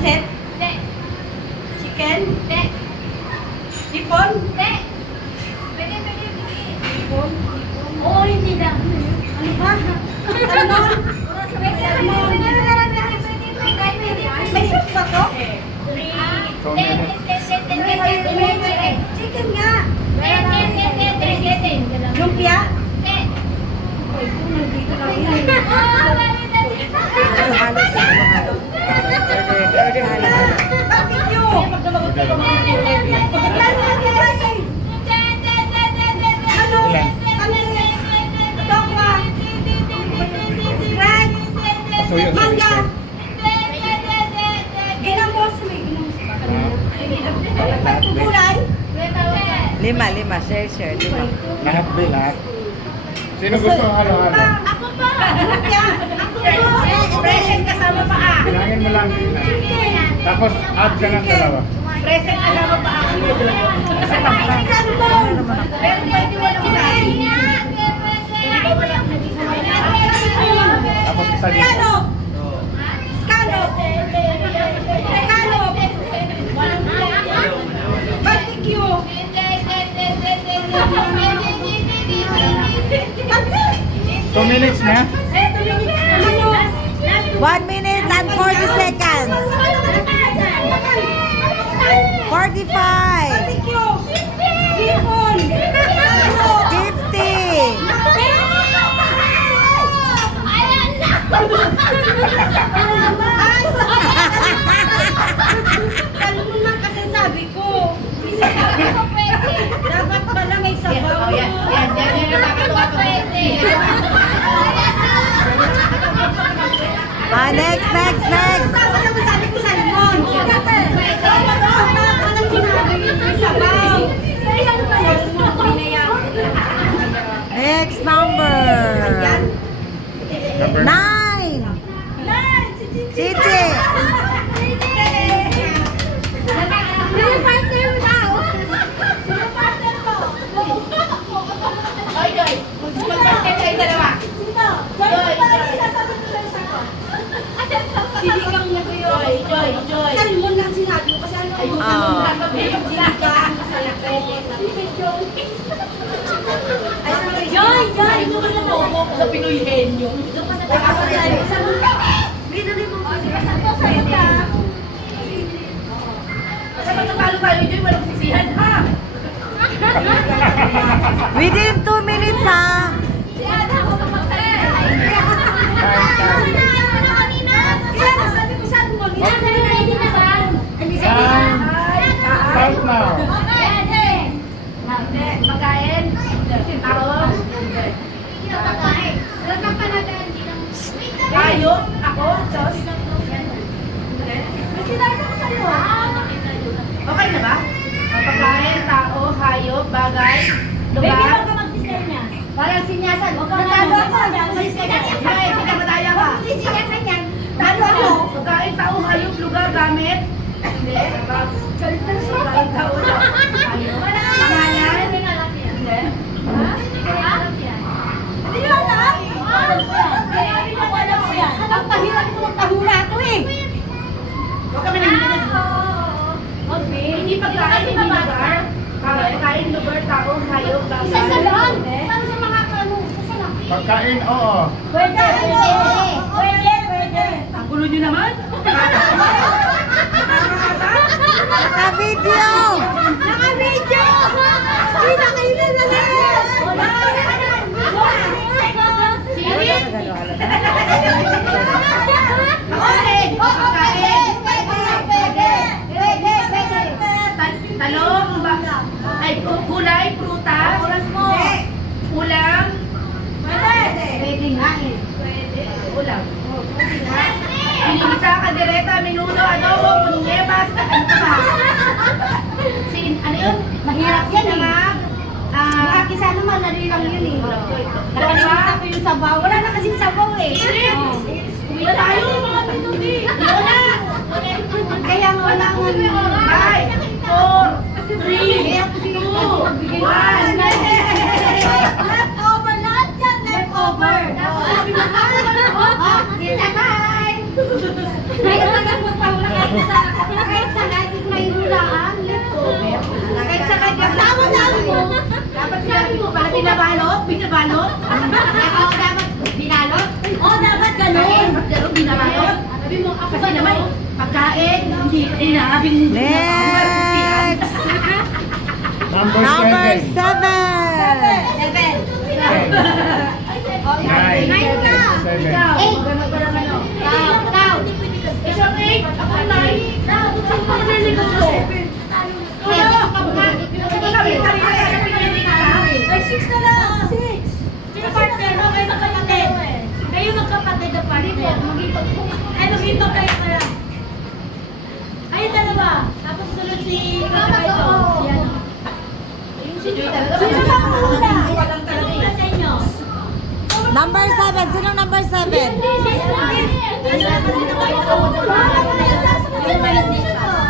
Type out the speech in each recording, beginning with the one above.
Pansit? Hindi. Chicken? Hindi. Hipon? Hindi. Pwede. Hipon? Oo, hindi na. Ano ba? Salmon? Salmon? May sauce ba to? Chicken nga. Lumpia? Ay, ito, nandito lang yun. Barbecue! Ano? Tokwa? Sprite? Mangga? Ginamos? May ginamos. Kulay? Lima. Share. Lima. Lahat ba lahat? Sino gusto ang halo-halo? Ako pa! Lumpia? Present kasama pa ah. Bilangin mo lang. Tapos add ka ng dalawa. Present kasama pa ako. Salmon! Pero pwede walang sabi. Tapos isa dito. Scallop! Scallop! Scallop! Barbecue! Pansit! 2 minutes na. 1 minute and 40 seconds. 45. Barbecue! Hipon! 50. Salmon lang kasi sabi ko. Dapat pala may sabaw. Yan nakakatuwa pa. Next. Sabi ko salmon. Alam sinabi may sabaw. Next number. Number 9. Cici. Joy. Mag-partner kayo dalawa. Sinigang na ko yun. Joy. Salmon lang sinabi ko kasi ano. Sinigang, masalakay. Joy. Sa Pinoy henyo. Salmon ka. Binuli mo kasi salmon ka. Kasi magkatalo tayo Joy, walang sisihan ha. Within 2 minutes ha. Si Ada ako sa matay. Kaya nga sabi ko salmon. Start now. Pagkain. Tao. Hayop. Ako. Sos. Nakilala ko sa'yo. Okay na ba? Pagkain, tao, hayop, bagay, lugar. Walang sinyasan. Natalo ako. Ay, pinapataya ka. Talo ako. Pagkain, tao, hayop, lugar, gamit. Hindi. Pagkain, tao, hayop. Pangalan. Hindi. Hindi yun ah. Ang pahirap ito magpahula ko eh. Huwag kami nang hindi pagkain, hindi lugar. Pagkain, lugar, tao, hayop, bagay. Para sa mga Pagkain, oo. Pwede. Ang gulo nyo naman. Naka-video. Naka-video! Hindi na kailan na Talong, ay gulay, prutas, ulam. Pwede nga eh. Ulam. Pinisa, kadereta, minuto, adobo, punyebas, ano pa? Ano yun? Mahirap yan eh. Ah, Kisa naman, ano lang yun eh. Dalawa. Nakalimutan ko yung sabaw. Wala na kasing sabaw eh. Wala tayo, mga pinuti. Wala. Kaya nga wala nga. 5, 4, 3, 2, 1. Leftover lahat yan, leftover. Bye! Ngayon lang magpahula kayo sa Binabalot? Oo, dapat binalot. Oo, dapat Kain, ganun. ganun binabalot. Sabi mo, ako Kasi naman, pagkain, hindi inaabing Next! Number Number 7. 7. 7. Nine. Nine ka. Seven. Ikaw, Eight. maganda naman o. Ikaw. Isang 8, ako 9. Saan pa niligot ko? Ay, 6 na lang. 6. Sino partner? Okay, magkapatid. Kayo magkapatid na partner. Ay, mag-ipag kayo pala. Kayo dalawa. Tapos sunod si Kakaido. Yan. Sino lang muna? Walang talaga Sino muna sa inyo? Number 7. Sino number 7?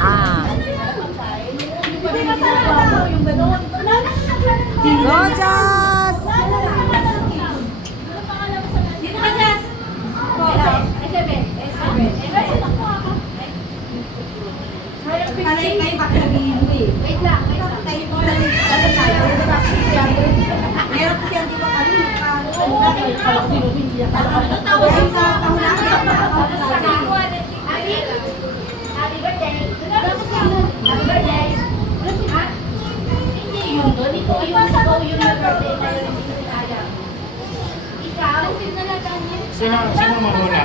Ah. Gorgeous! Wait lang, wait lang. Happy birthday. Happy birthday. Hindi yun doon. Ikaw yung birthday na yun. Hindi ko kaya. Ikaw? Sino mamula?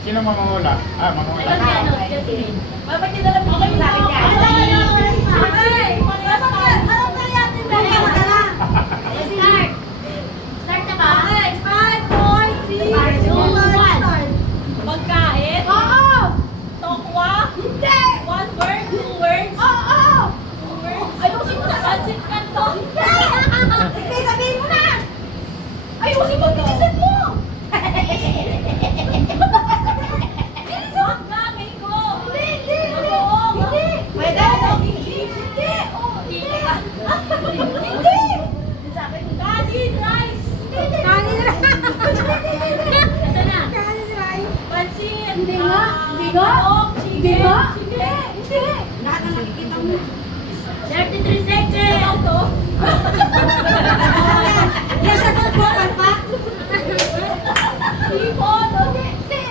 Sino mamula? Ah, mamula. Bakit niyo dala po kayo sa akin yan? Start na ba? Magkain? Oo! Tokwa? Hindi! One word? Two words? Oo! Two words? Ayusin mo na sunset ka to. Hindi! Hindi, sabihin mo na! Ayusin mo, bilisan mo! Bilisan na, may go! Hindi! Hindi! Mag-oong. Hindi! Pwede? Hindi! Oh, Hindi. Hindi! Kanin, rice. Kanin rice! Ito na. Pansit. Hindi nga. Hindi nga. manok, Hindi chicken. nga. Hindi. Hindi! Lahat na nakikita mo. 33 seconds! Ikaw to. Yan sa tagpuan pa? Ipon. Hindi!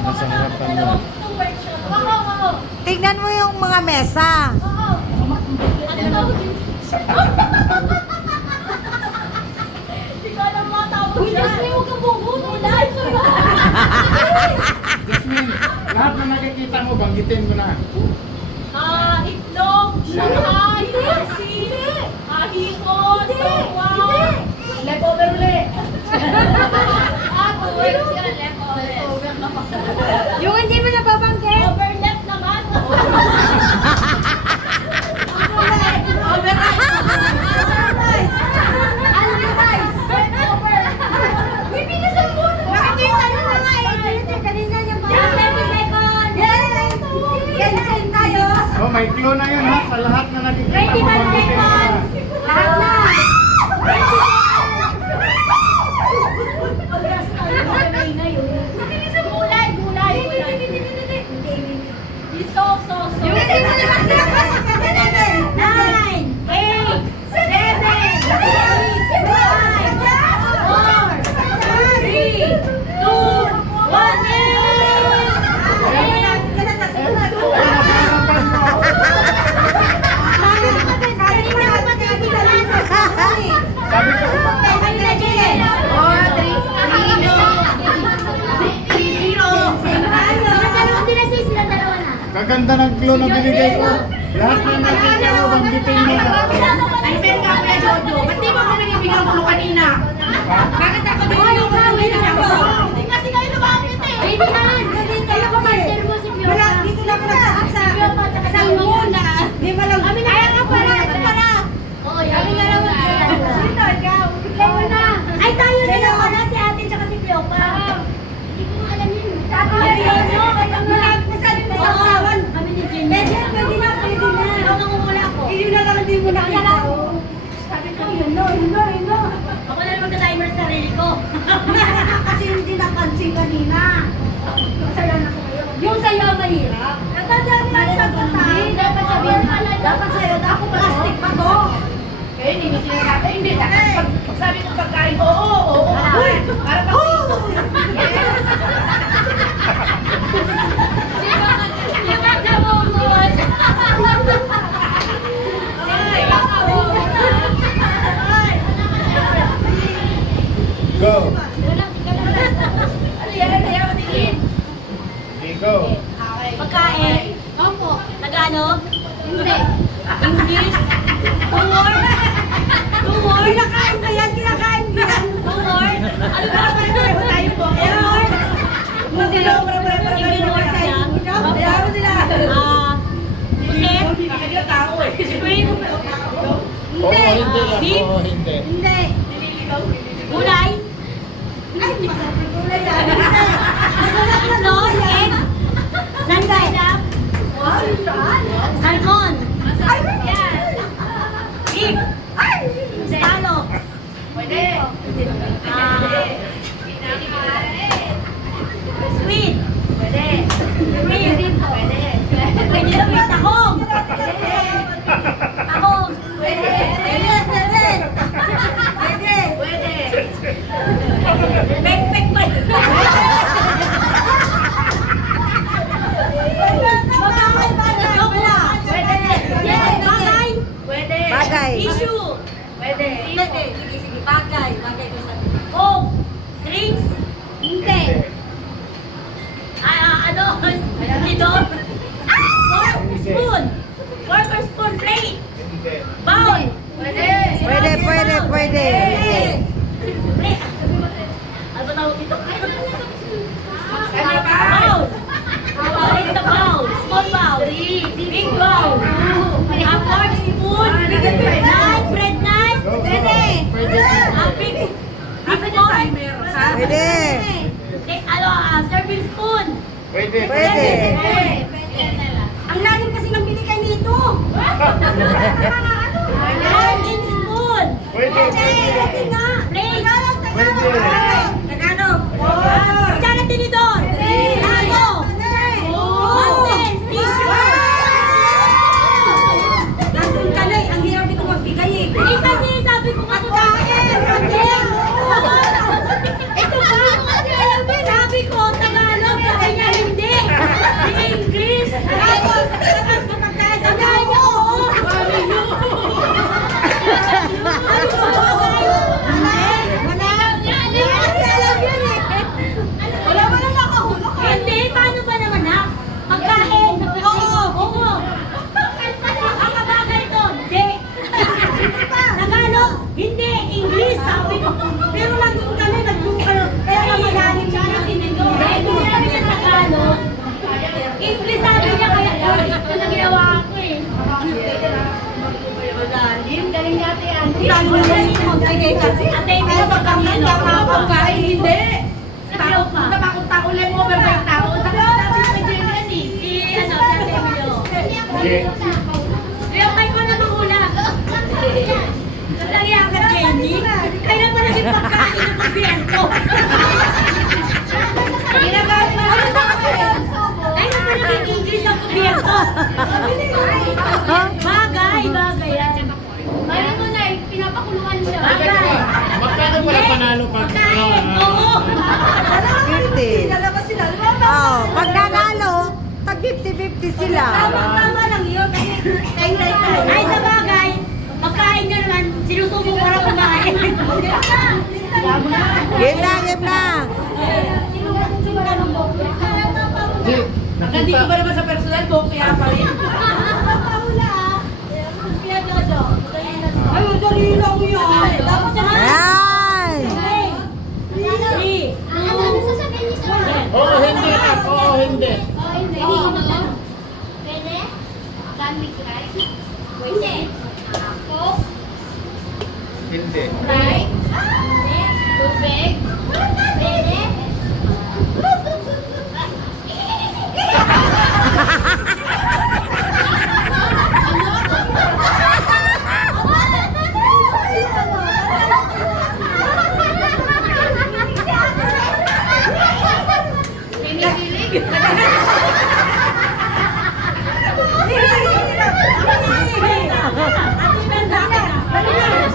Masarap ka mo. Two words siya. Oo! Tignan mo yung mga mesa. Oo! Ano tawag dito? Hindi ko alam mga tawag Uy, dyan. Jasmine, huwag kang bubunod! Jasmine, lahat na nakikita mo, banggitin mo na. Itlog, Shanghai, asin, hihon, tokwa. Leftover ulit. Two words yun, leftover. Yung hindi mo nababanggit? Overlap naman. Ano yung guys? Uy, bilisan mo! Nakikita nyo na nga eh! Kanina niya pa. Just 30 seconds! Yes! Yan, send tayo! Oh, may clue na yun ha. Sa lahat na nakikita 21 mo, banggitin mo na. seconds! Lahat na! Bilisan mo, gulay. Iso, so. Yung hindi mo naman sinabi! 9, 8, 7, 6, 5, 4, 3, 2, 1, Sabi ko, kaganda ng clue na binigay ko. Lahat na nakikita mo, banggitin mo na. Ay, pero nga kuya Jojo, ba't di mo ko binibigyan ko nung kanina? Bakit ako binibigyan ko nung kanina? Hindi kasi kayo lumapit eh. Kayo ka partner mo si Piopa. Wala, dito lang ako sa Piopa at sa muna. Di ba lang? Kaya nga pala, ito pala. Oo, kami nga lang sino, ikaw? Ikaw na. Ay, tayo na lang na si ate tsaka si Piopa. Hindi ko alam yun. Sabi niya, sabi mo sa usawan. Kami ni Jenny. Pwede na. Ikaw nangungula ko. Yun na lang, hindi mo nakita. Sabi ko, yun no. Ako na lang magka-timer sa sarili ko. Kasi hindi napansin kanina. Masala na ko ngayon. Yung sa'yo ang mahirap. Natadali ang sagot ha. Dapat sabihin pala. Dapat sa'yo. Ako plastic pa to. Eh, hindi mo sinasabi. Hindi. Pag sabi ko pagkain, oo. Uy! Para pag Go. Ano yan? Ayaw mo tingin. Sige, go. Pagkain. Opo. Tagalog? Hindi. English? 2 words? 2 words? Kinakain ba yan? Kinakain ba yan? 2 words? Ano ba? Pareho tayo po. 2 words? Single word lang? Ayaw mo sila. Pusit? Bakit yung tao eh? Spring? Oo, hindi lang. Beef? Oo, hindi. Hindi. Gulay? Ay, hindi pa gulay yan. Itlog? Egg? Sandal? Salmon? Beef? Scallops? Pwede. Sweet? Pwede. Sweet? Pwede. Pwede na may tahong? Tahong? Pwede. Pwede. Pwede. Pek-pek ba yun? Bagay? Pwede. Bagay. Issue? Pwede. Sige, sige. Bagay. Bagay ko sa... Coke? Drinks? Hindi. Ano? Lidon? Fork? Spoon? Fork or spoon? Plate? Hindi. Bowl? Pwede. Pwede, pwede, pwede. Plate. Ano ba tawag ito? Ano pa? Bowl. What is the bowl? Small bowl. Big bowl. Fork, spoon. Knife, bread knife. Go, go. Pwede. Pwede. Big fork. Pwede. Serving spoon. Pwede. Pwede. Ang lalim kasi ng bilikay nito. Serving spoon. Pwede. Pwede nga. Plate. Pwede. Tagalog. Kutsara tinidor. Lago. Mountain. Tissue. Nandun ka na eh. Ang hirap dito magbigay eh. Eh kasi sabi ko pagkain. Ito ba? Sabi ko Tagalog. Sabi niya hindi. English. Tapos pagkain. Sabi ko oo. Hindi, paano ba naman ha? Pagkain. Oo, oo. Ang kabagay ito, hindi. Tagalog, hindi. English, sabi ko. Pero nandun kami, nandun kayo. Kaya mamalalim siya ng tinidor. Hindi sabi niya Tagalog. English sabi niya, kaya ito na ginawa ko eh. Galing natin yan. Galing natin magbigay kasi. Ate, may pagkain Pagkain, hindi. Sabiyo pa. Takot tao lang mo, pero yung tao. Takot natin sa Jenny. Si ano, si Ate Emilio. Sige. Yung kay ko na mahula. Lagi ako Jenny. Kaya pa naging pagkain ng pagbiento. Ginagamit mo. Kaya pa naging English ang pagbiento. Bagay, bagay. Bayan mo na, pinapakulungan siya. Bagay. Magkano pala panalo pag... Pagkain, oo. 50. Oh, pag nanalo, tag 50-50 sila. Tama lang yun. Ay, sa bagay, pagkain niya naman, sinusubok para kumain. Game na, game na. Sige. Hanggang dito ba naman sa personal ko, kaya pa rin. Ay, dali lang yan. Dapat siya Ayan. Ano sasabihin niyo sa akin? Oo, hindi na. Oo, hindi. Pwede? Family rice? Pwede. Coke? Hindi. Right? Tubig? Pwede? Dali na.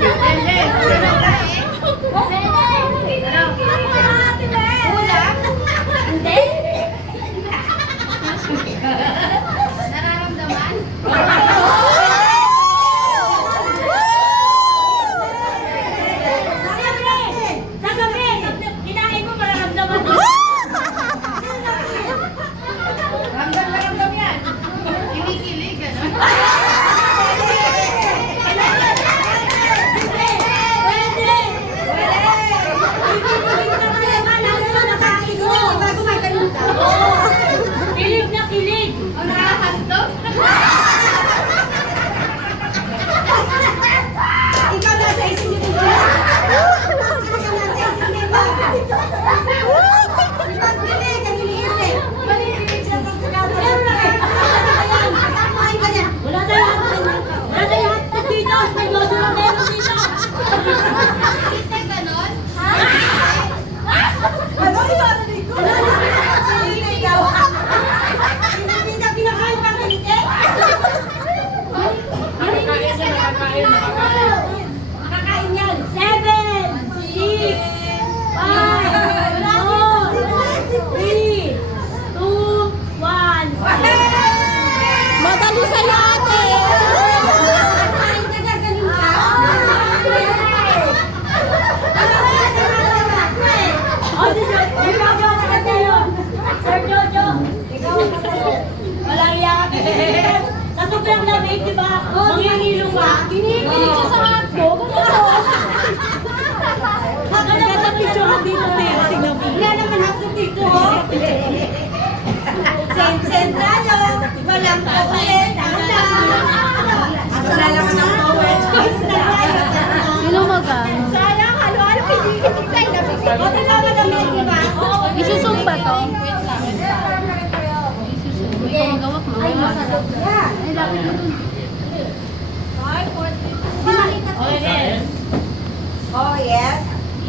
Sa sobrang lamig, di ba? Mangingilo ka. Kinikilig siya sa hotdog. Ang ganda picture ko dito, Teo. Tingnan mo. Wala naman hotdog dito, oh. Sen tayo. Walang paulit. Asa na lang ang paulit. Sino magano? Sayang, halo-halo. Kinikig tayo. O, tingnan mo damit, di ba? Isusong ba to? Ikaw magawak mo. Ay, masarap. Yeah. Ay, lapit mo dun. Okay. Oh, yes.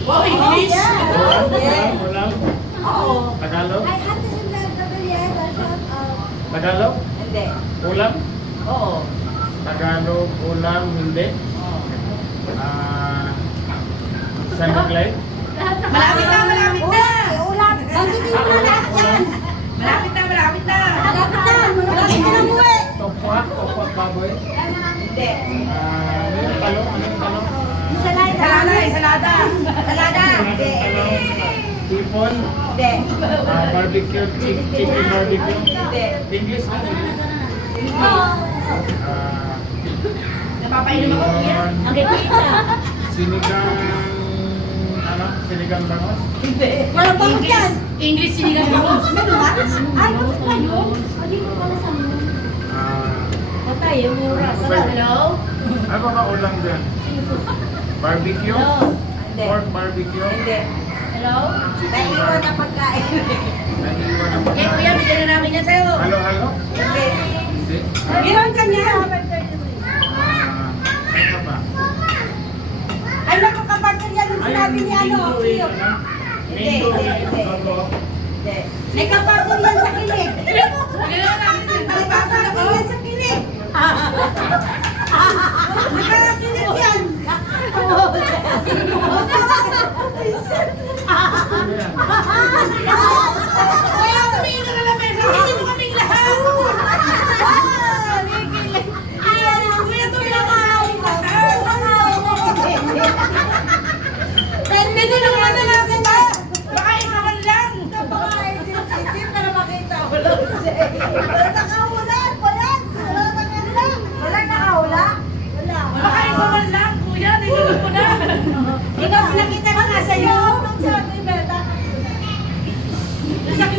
Wow, English! Ulam? Oo. Tagalog? Ay, ate, Tagalog? hindi. Ulam? Oo. Tagalog, ulam, hindi. Sandalay? Malapit na, malapit na! Ulam. Banggitin mo na lahat yan. Malapit na, malapit na! Malapit na. Malapit na ng uwi. Topak baboy? Hindi. Ano yung talong? Ano yung talong? Salada, salada! Salada! Hindi. Hipon? Hindi. Barbecue, chicken barbecue? Hindi. English na English? Napapainom ako kuya. Ang sinigang, sinigang bangos? Hindi. Walang bakit yan. English sinigang ako. Meron ba? Ay, bakit ba yun? Dito pala sa mo. Patay, mura. Hello? Ano ba ulam dyan? Barbecue? Hindi. Pork barbecue? Hindi. Hello? Naiwan na pagkain. Naiiwan ang Eh kuya, pagkain. bigyan na namin yan sa'yo. Halo-halo? Hindi. Hindi. Gano'n ka niya. Ano pa ba? Ay, naku, kapatid yan yung sinabi ni ano. Kiyo. Hindi, hindi, hindi. May kapatid yan sa kilig. Bigyan na namin yan. May kapatid